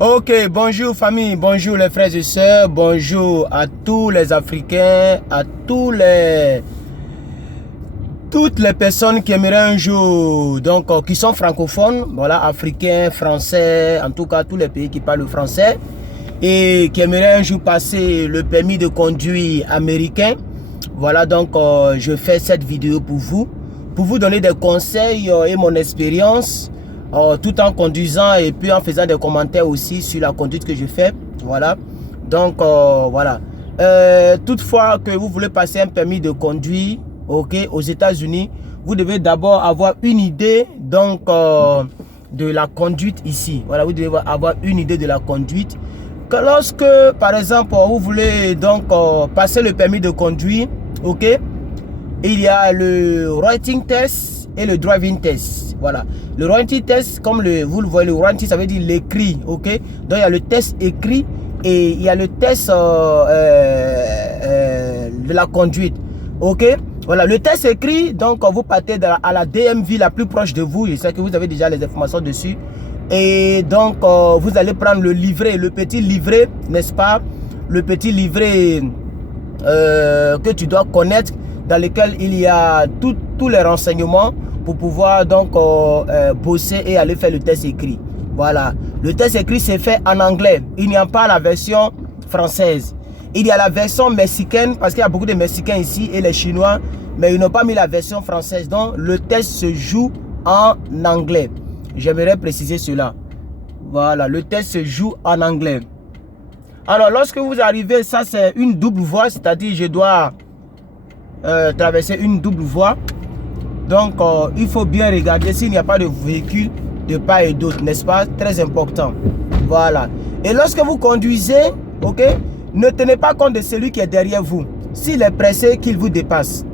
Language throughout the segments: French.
Ok, bonjour famille, bonjour les frères et sœurs, bonjour à tous les Africains, à toutes les personnes qui aimeraient un jour, donc qui sont francophones, voilà, africains, français, en tout cas tous les pays qui parlent le français, et qui aimeraient un jour passer le permis de conduire américain. Voilà, donc je fais cette vidéo pour vous donner des conseils et mon expérience. Tout en conduisant et puis en faisant des commentaires aussi sur la conduite que je fais. Voilà. Donc, voilà. Toutefois que vous voulez passer un permis de conduire, ok, aux États-Unis, vous devez d'abord avoir une idée donc de la conduite ici. Voilà, vous devez avoir une idée de la conduite. Que lorsque, par exemple, vous voulez donc passer le permis de conduire, ok, il y a le writing test et le driving test. Voilà. Le writing test, comme vous le voyez, le writing, ça veut dire l'écrit, ok. Donc il y a le test écrit et il y a le test de la conduite, ok. Voilà, le test écrit, donc vous partez à la DMV la plus proche de vous. Je sais que vous avez déjà les informations dessus. Et donc vous allez prendre le livret, le petit livret, n'est-ce pas? Le petit livret que tu dois connaître, dans lequel il y a tous les renseignements pour pouvoir donc bosser et aller faire le test écrit. Voilà. Le test écrit c'est fait en anglais. Il n'y a pas la version française. Il y a la version mexicaine parce qu'il y a beaucoup de Mexicains ici et les Chinois, mais ils n'ont pas mis la version française. Donc le test se joue en anglais. J'aimerais préciser cela. Voilà, le test se joue en anglais. Alors lorsque vous arrivez, ça c'est une double voie, c'est-à-dire je dois traverser une double voie. Donc il faut bien regarder s'il n'y a pas de véhicule de part et d'autre, n'est-ce pas? Très important. Voilà. Et lorsque vous conduisez, ok, ne tenez pas compte de celui qui est derrière vous. S'il est pressé, qu'il vous dépasse.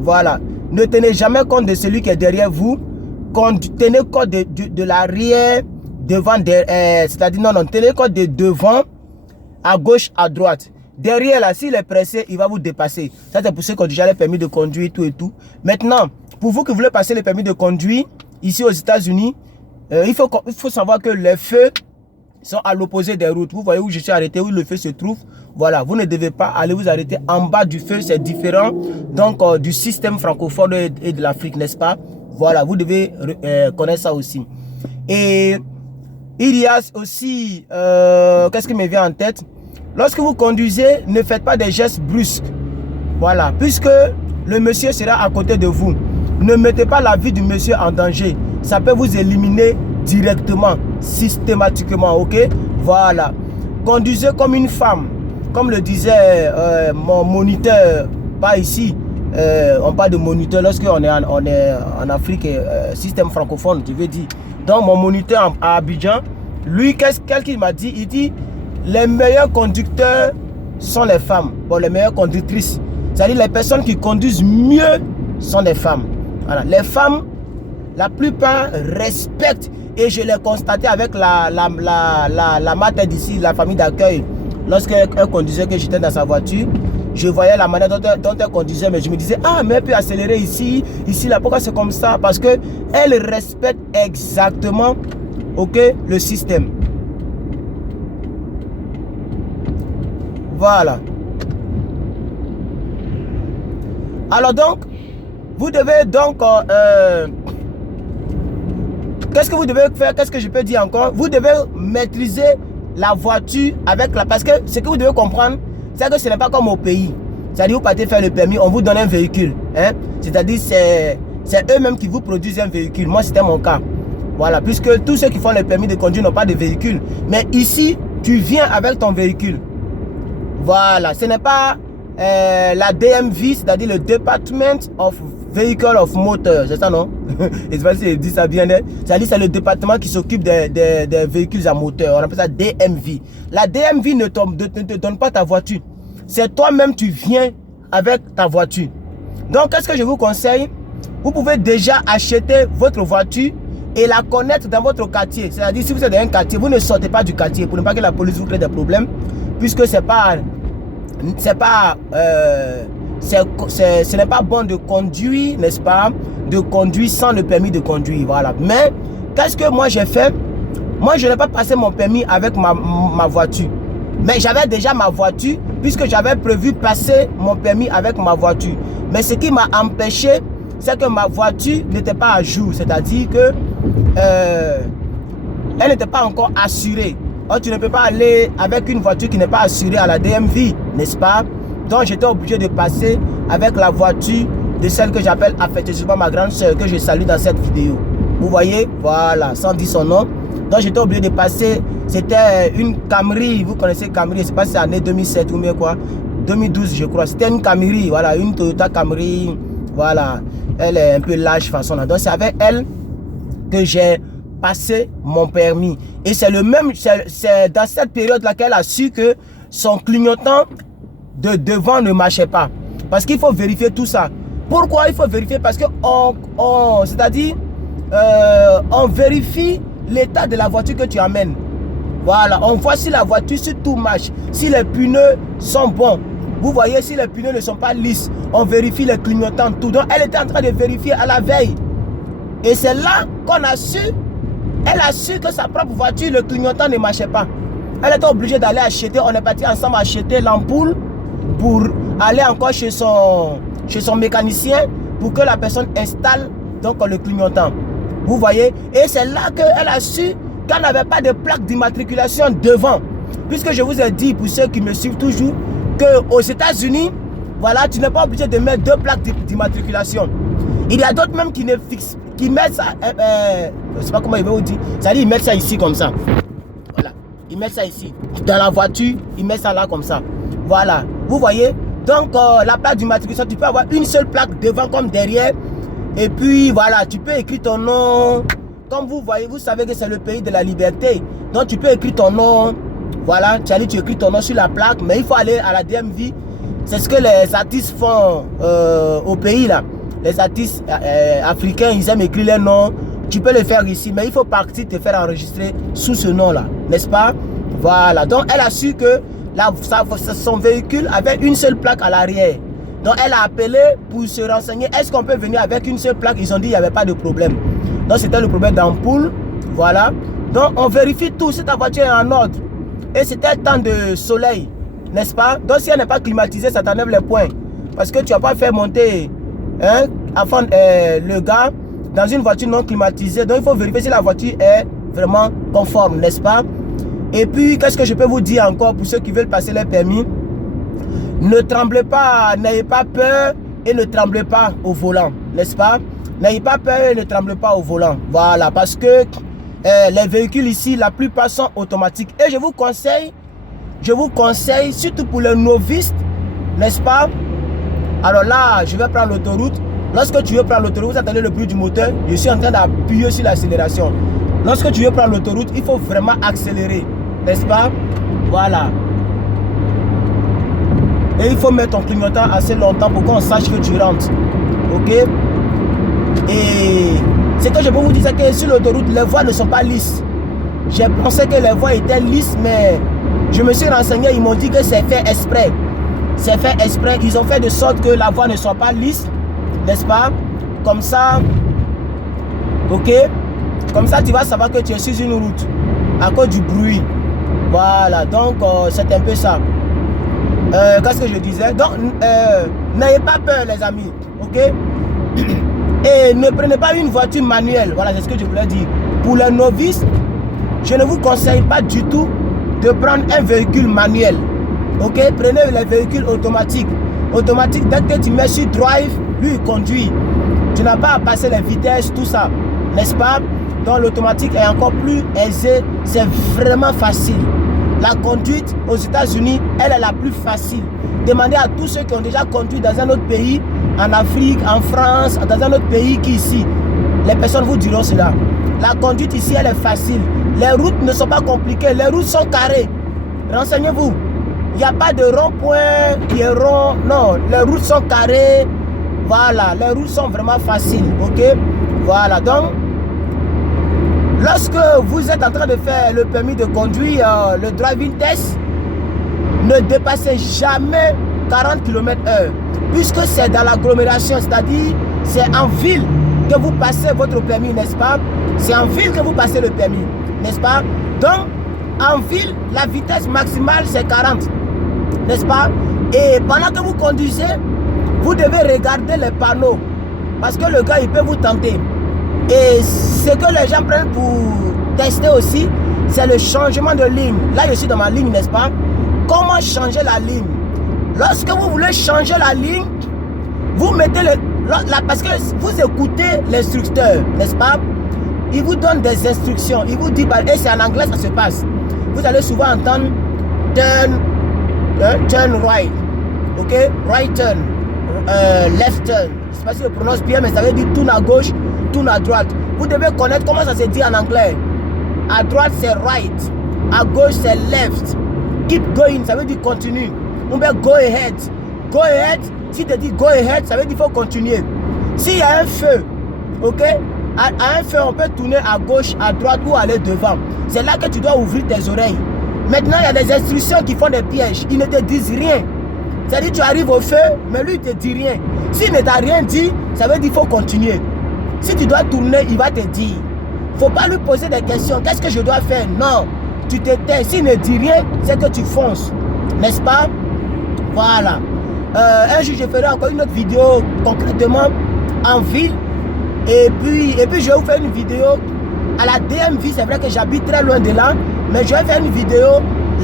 Voilà. Ne tenez jamais compte de celui qui est derrière vous. Tenez compte de l'arrière, devant, c'est-à-dire non, tenez compte de devant, à gauche, à droite. Derrière là, s'il est pressé, il va vous dépasser. Ça c'est pour ceux qui ont déjà le permis de conduire, tout et tout. Maintenant, pour vous qui voulez passer le permis de conduire, ici aux États-Unis, il faut savoir que les feux sont à l'opposé des routes. Vous voyez où je suis arrêté, où le feu se trouve. Voilà, vous ne devez pas aller vous arrêter en bas du feu, c'est différent donc du système francophone et de l'Afrique, n'est-ce pas? Voilà, vous devez connaître ça aussi. Et il y a aussi, qu'est-ce qui me vient en tête? Lorsque vous conduisez, ne faites pas des gestes brusques. Voilà, puisque le monsieur sera à côté de vous. Ne mettez pas la vie du monsieur en danger. Ça peut vous éliminer directement, systématiquement, ok? Voilà. Conduisez comme une femme. Comme le disait mon moniteur, pas ici. On parle de moniteur lorsqu'on est en Afrique, système francophone, je veux dire. Donc mon moniteur à Abidjan, lui, qu'est-ce qu'il m'a dit? Il dit, les meilleurs conducteurs sont les femmes. Bon, les meilleures conductrices. C'est-à-dire les personnes qui conduisent mieux sont les femmes. Voilà. Les femmes, la plupart respectent, et je l'ai constaté avec la mater d'ici, la famille d'accueil. Lorsqu'elle conduisait, que j'étais dans sa voiture, je voyais la manière dont elle conduisait, mais je me disais, ah, mais elle peut accélérer ici, là, pourquoi c'est comme ça? Parce que elle respecte exactement, ok, le système. Voilà. Alors donc, vous devez donc, qu'est-ce que vous devez faire? Qu'est-ce que je peux dire encore? Vous devez maîtriser la voiture avec la... Parce que ce que vous devez comprendre, c'est que ce n'est pas comme au pays. C'est-à-dire, vous partez faire le permis, on vous donne un véhicule. Hein? C'est-à-dire, c'est eux-mêmes qui vous produisent un véhicule. Moi, c'était mon cas. Voilà, puisque tous ceux qui font le permis de conduire n'ont pas de véhicule. Mais ici, tu viens avec ton véhicule. Voilà, ce n'est pas la DMV, c'est-à-dire le Department of Vehicle of Motor, c'est ça non? Je ne sais pas si je dis ça bien. C'est-à-dire c'est le département qui s'occupe des véhicules à moteur. On appelle ça DMV. La DMV ne te donne pas ta voiture. C'est toi-même, tu viens avec ta voiture. Donc, qu'est-ce que je vous conseille? Vous pouvez déjà acheter votre voiture et la connaître dans votre quartier. C'est-à-dire, si vous êtes dans un quartier, vous ne sortez pas du quartier pour ne pas que la police vous crée des problèmes, puisque ce n'est pas bon de conduire, n'est-ce pas? De conduire sans le permis de conduire, voilà. Mais qu'est-ce que moi j'ai fait? Moi, je n'ai pas passé mon permis avec ma voiture. Mais j'avais déjà ma voiture, puisque j'avais prévu passer mon permis avec ma voiture. Mais ce qui m'a empêché, c'est que ma voiture n'était pas à jour. C'est-à-dire que elle n'était pas encore assurée. Or, tu ne peux pas aller avec une voiture qui n'est pas assurée à la DMV, n'est-ce pas? Donc, j'étais obligé de passer avec la voiture de celle que j'appelle affectueusement ma grande soeur, que je salue dans cette vidéo. Vous voyez? Voilà, sans dire son nom. Donc, j'étais obligé de passer. C'était une Camry. Vous connaissez Camry? Je ne sais pas si c'est l'année 2007 ou bien quoi. 2012, je crois. C'était une Camry. Voilà, une Toyota Camry. Voilà. Elle est un peu large façon. Donc, c'est avec elle que j'ai passé mon permis. Et c'est le même. C'est dans cette période-là qu'elle a su que son clignotant de devant ne marchait pas. Parce qu'il faut vérifier tout ça. Pourquoi il faut vérifier? Parce que c'est-à-dire, on vérifie l'état de la voiture que tu amènes. Voilà, on voit si la voiture, si tout marche, si les pneus sont bons. Vous voyez, si les pneus ne sont pas lisses, on vérifie les clignotants, tout. Donc, elle était en train de vérifier à la veille. Et c'est là qu'on a su, elle a su que sa propre voiture, le clignotant ne marchait pas. Elle était obligée d'aller acheter, on est parti ensemble acheter l'ampoule pour aller encore chez son mécanicien pour que la personne installe donc le clignotant. Vous voyez? Et c'est là qu'elle a su qu'elle n'avait pas de plaque d'immatriculation devant. Puisque je vous ai dit, pour ceux qui me suivent toujours, qu'aux États-Unis, voilà, tu n'es pas obligé de mettre 2 plaques d'immatriculation. Il y a d'autres même qui ne fixent, qui mettent ça, je ne sais pas comment ils vont vous dire, c'est-à-dire ils mettent ça ici comme ça. Voilà, ils mettent ça ici. Dans la voiture, ils mettent ça là comme ça. Voilà, vous voyez? Donc, la plaque d'immatriculation, tu peux avoir une seule plaque devant comme derrière. Et puis voilà, tu peux écrire ton nom. Comme vous voyez, vous savez que c'est le pays de la liberté. Donc tu peux écrire ton nom. Voilà, tu écris ton nom sur la plaque. Mais il faut aller à la DMV. C'est ce que les artistes font au pays là. Les artistes africains, ils aiment écrire les noms. Tu peux le faire ici. Mais il faut partir te faire enregistrer sous ce nom là. N'est-ce pas? Voilà, donc elle a su que son véhicule avait une seule plaque à l'arrière. Donc elle a appelé pour se renseigner. Est-ce qu'on peut venir avec une seule plaque? Ils ont dit qu'il n'y avait pas de problème. Donc c'était le problème d'ampoule. Voilà. Donc on vérifie tout. Si ta voiture est en ordre. Et c'était temps de soleil. N'est-ce pas? Donc si elle n'est pas climatisée, ça t'enlève les points. Parce que tu n'as pas fait monter le gars dans une voiture non climatisée. Donc il faut vérifier si la voiture est vraiment conforme. N'est-ce pas? Et puis qu'est-ce que je peux vous dire encore pour ceux qui veulent passer les permis? Ne tremblez pas, n'ayez pas peur et ne tremblez pas au volant, n'est-ce pas? N'ayez pas peur et ne tremblez pas au volant. Voilà, parce que les véhicules ici, la plupart sont automatiques. Et je vous conseille, surtout pour les novices, n'est-ce pas? Alors là, je vais prendre l'autoroute. Lorsque tu veux prendre l'autoroute, vous attendez le bruit du moteur. Je suis en train d'appuyer sur l'accélération. Lorsque tu veux prendre l'autoroute, il faut vraiment accélérer, n'est-ce pas? Voilà. Et il faut mettre ton clignotant assez longtemps pour qu'on sache que tu rentres. Ok? Et ce que je peux vous dire, c'est que sur l'autoroute, les voies ne sont pas lisses. J'ai pensé que les voies étaient lisses, mais je me suis renseigné, ils m'ont dit que c'est fait exprès. C'est fait exprès. Ils ont fait de sorte que la voie ne soit pas lisse. N'est-ce pas? Comme ça. Ok? Comme ça, tu vas savoir que tu es sur une route. À cause du bruit. Voilà. Donc, c'est un peu ça. Qu'est-ce que je disais? Donc, n'ayez pas peur, les amis, ok? Et ne prenez pas une voiture manuelle. Voilà, c'est ce que je voulais dire. Pour les novices, je ne vous conseille pas du tout de prendre un véhicule manuel, ok? Prenez les véhicules automatiques. Automatique, dès que tu mets sur drive, lui il conduit. Tu n'as pas à passer les vitesses, tout ça, n'est-ce pas? Donc, l'automatique est encore plus aisé. C'est vraiment facile. La conduite aux États-Unis, elle est la plus facile. Demandez à tous ceux qui ont déjà conduit dans un autre pays, en Afrique, en France, dans un autre pays qu'ici. Les personnes vous diront cela. La conduite ici, elle est facile. Les routes ne sont pas compliquées, les routes sont carrées. Renseignez-vous. Il n'y a pas de rond-point qui est rond. Non, les routes sont carrées. Voilà, les routes sont vraiment faciles. Ok? Voilà, donc. Lorsque vous êtes en train de faire le permis de conduire, le driving test, ne dépassez jamais 40 km/h. Puisque c'est dans l'agglomération, c'est-à-dire c'est en ville que vous passez votre permis, n'est-ce pas? C'est en ville que vous passez le permis, n'est-ce pas? Donc, en ville, la vitesse maximale, c'est 40. N'est-ce pas? Et pendant que vous conduisez, vous devez regarder les panneaux. Parce que le gars, il peut vous tenter. Et ce que les gens prennent pour tester aussi, c'est le changement de ligne. Là, je suis dans ma ligne, n'est-ce pas? Comment changer la ligne? Lorsque vous voulez changer la ligne, vous mettez parce que vous écoutez l'instructeur, n'est-ce pas? Il vous donne des instructions. Il vous dit, et c'est en anglais, ça se passe. Vous allez souvent entendre turn right, ok? Right turn, left turn. Je ne sais pas si je prononce bien, mais ça veut dire tourne à gauche, tourne à droite. Vous devez connaître comment ça se dit en anglais. À droite, c'est right. À gauche, c'est left. Keep going, ça veut dire continue. On peut go ahead. Go ahead, si tu dis go ahead, ça veut dire qu'il faut continuer. S'il y a un feu, ok? À un feu, on peut tourner à gauche, à droite ou aller devant. C'est là que tu dois ouvrir tes oreilles. Maintenant, il y a des instructions qui font des pièges. Ils ne te disent rien. C'est-à-dire tu arrives au feu, mais lui, il ne te dit rien. S'il ne t'a rien dit, ça veut dire qu'il faut continuer. Si tu dois tourner, il va te dire. Il ne faut pas lui poser des questions. Qu'est-ce que je dois faire? Non. Tu te tais. S'il ne dit rien, c'est que tu fonces. N'est-ce pas? Voilà. Un jour, je ferai encore une autre vidéo concrètement en ville. Et puis je vais vous faire une vidéo à la DMV. C'est vrai que j'habite très loin de là. Mais je vais faire une vidéo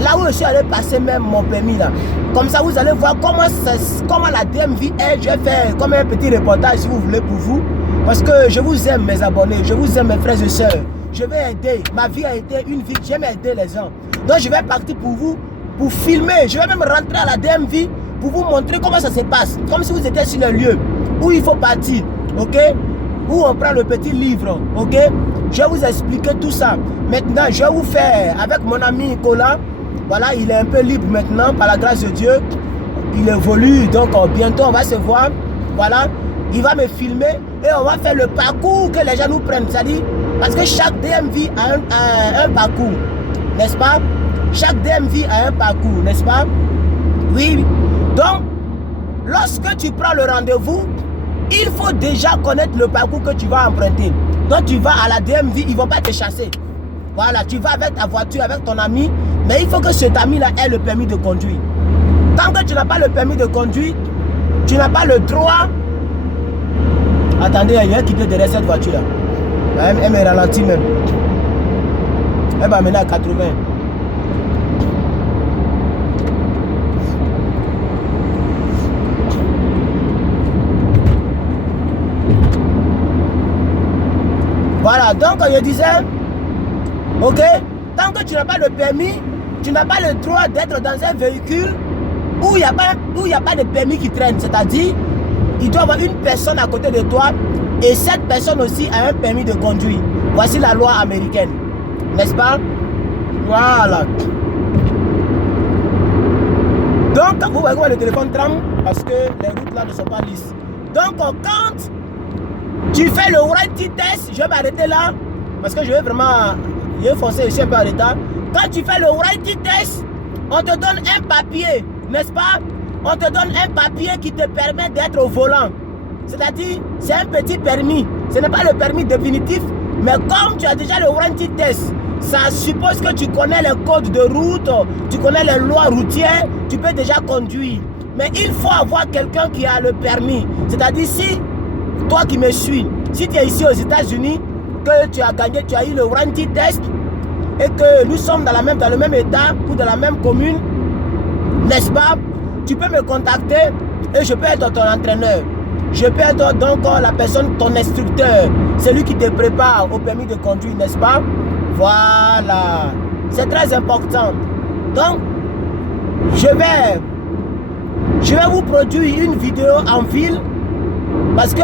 là où je suis allé passer même mon permis là. Comme ça, vous allez voir comment la DMV est. Je vais faire comme un petit reportage si vous voulez pour vous. Parce que je vous aime mes abonnés. Je vous aime mes frères et sœurs. Je vais aider. Ma vie a été une vie. J'aime aider les gens. Donc je vais partir pour vous. Pour filmer. Je vais même rentrer à la DMV pour vous montrer comment ça se passe. Comme si vous étiez sur le lieu où il faut partir. Ok? Où on prend le petit livre. Ok? Je vais vous expliquer tout ça. Maintenant, je vais vous faire avec mon ami Nicolas. Voilà, il est un peu libre maintenant par la grâce de Dieu. Il évolue. Donc bientôt on va se voir. Voilà. Il va me filmer et on va faire le parcours que les gens nous prennent. C'est-à-dire, parce que chaque DMV a un parcours. N'est-ce pas? Chaque DMV a un parcours. N'est-ce pas? Oui. Donc, lorsque tu prends le rendez-vous, il faut déjà connaître le parcours que tu vas emprunter. Donc tu vas à la DMV, ils ne vont pas te chasser. Voilà, tu vas avec ta voiture, avec ton ami, mais il faut que cet ami-là ait le permis de conduire. Tant que tu n'as pas le permis de conduire, tu n'as pas le droit. Attendez, il y a qui est derrière cette voiture-là. Elle me ralentit même. Elle va mener à 80. Voilà, donc je disais, ok, tant que tu n'as pas le permis, tu n'as pas le droit d'être dans un véhicule où il n'y a pas de permis qui traîne. C'est-à-dire, il doit y avoir une personne à côté de toi et cette personne aussi a un permis de conduire. Voici la loi américaine, n'est-ce pas? Voilà. Donc, vous voyez comment le téléphone tremble parce que les routes là ne sont pas lisses. Donc, quand tu fais le right test, je vais m'arrêter là parce que je vais vraiment foncer, je suis un peu en retard. Quand tu fais le right test, on te donne un papier, n'est-ce pas? On te donne un papier qui te permet d'être au volant. C'est-à-dire, c'est un petit permis. Ce n'est pas le permis définitif, mais comme tu as déjà le right test, ça suppose que tu connais les codes de route, tu connais les lois routières, tu peux déjà conduire. Mais il faut avoir quelqu'un qui a le permis. C'est-à-dire, si toi qui me suis, si tu es ici aux États-Unis, que tu as gagné, tu as eu le warranty test et que nous sommes dans le même état ou dans la même commune, n'est-ce pas? Tu peux me contacter et je peux être ton entraîneur. Je peux être donc la personne, ton instructeur, celui qui te prépare au permis de conduire, n'est-ce pas? Voilà. C'est très important. Donc, je vais vous produire une vidéo en ville. Parce que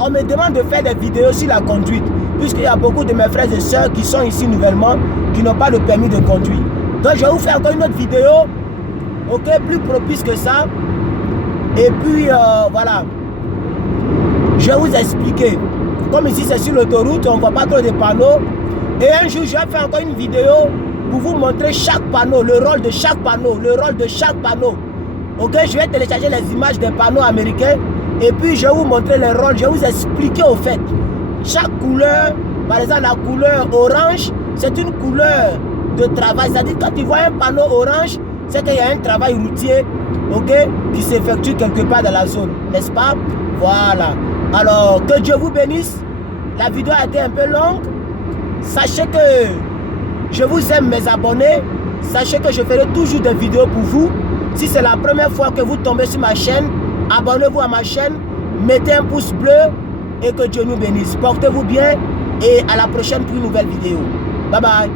on me demande de faire des vidéos sur la conduite. Puisqu'il y a beaucoup de mes frères et sœurs qui sont ici nouvellement, qui n'ont pas le permis de conduire. Donc je vais vous faire encore une autre vidéo, ok, plus propice que ça. Et puis voilà, je vais vous expliquer. Comme ici c'est sur l'autoroute, on ne voit pas trop de panneaux. Et un jour je vais faire encore une vidéo pour vous montrer chaque panneau, le rôle de chaque panneau, le rôle de chaque panneau. Ok, je vais télécharger les images des panneaux américains. Et puis je vais vous montrer les rôles, je vais vous expliquer au fait. Chaque couleur, par exemple la couleur orange, c'est une couleur de travail. C'est-à-dire quand tu vois un panneau orange, c'est qu'il y a un travail routier, ok, qui s'effectue quelque part dans la zone, n'est-ce pas? Voilà. Alors, que Dieu vous bénisse. La vidéo a été un peu longue. Sachez que je vous aime, mes abonnés. Sachez que je ferai toujours des vidéos pour vous. Si c'est la première fois que vous tombez sur ma chaîne, abonnez-vous à ma chaîne, mettez un pouce bleu et que Dieu nous bénisse. Portez-vous bien et à la prochaine pour une nouvelle vidéo. Bye bye.